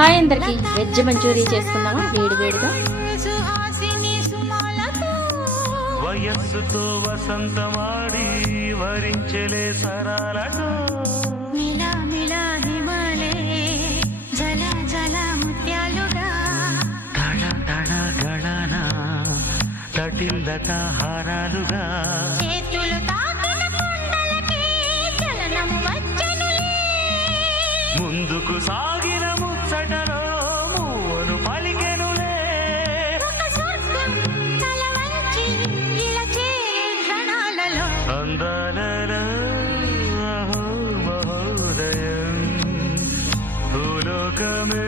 Hi అందరికి, veg Manchuria చేసుకుందామా వేడి వేడిగా. వయస్సుతో వసంతమాడి వరించలే సరాలతో మిలా మిలా హిమాలే జల జల ముత్యాలుగా తడ తడ గడన తటిల్లత హారాలుగా చేతులు తాకిన కుండలకి చలనం వచ్చనులే. ముందుకు సాగిన ముచ్చటలో మూవను పలికెనులే. ఒక స్వర్గం తల వంచి ఇలా చేరే క్షణాలలో అందాలలో అహో మహోదయం భూలోకమే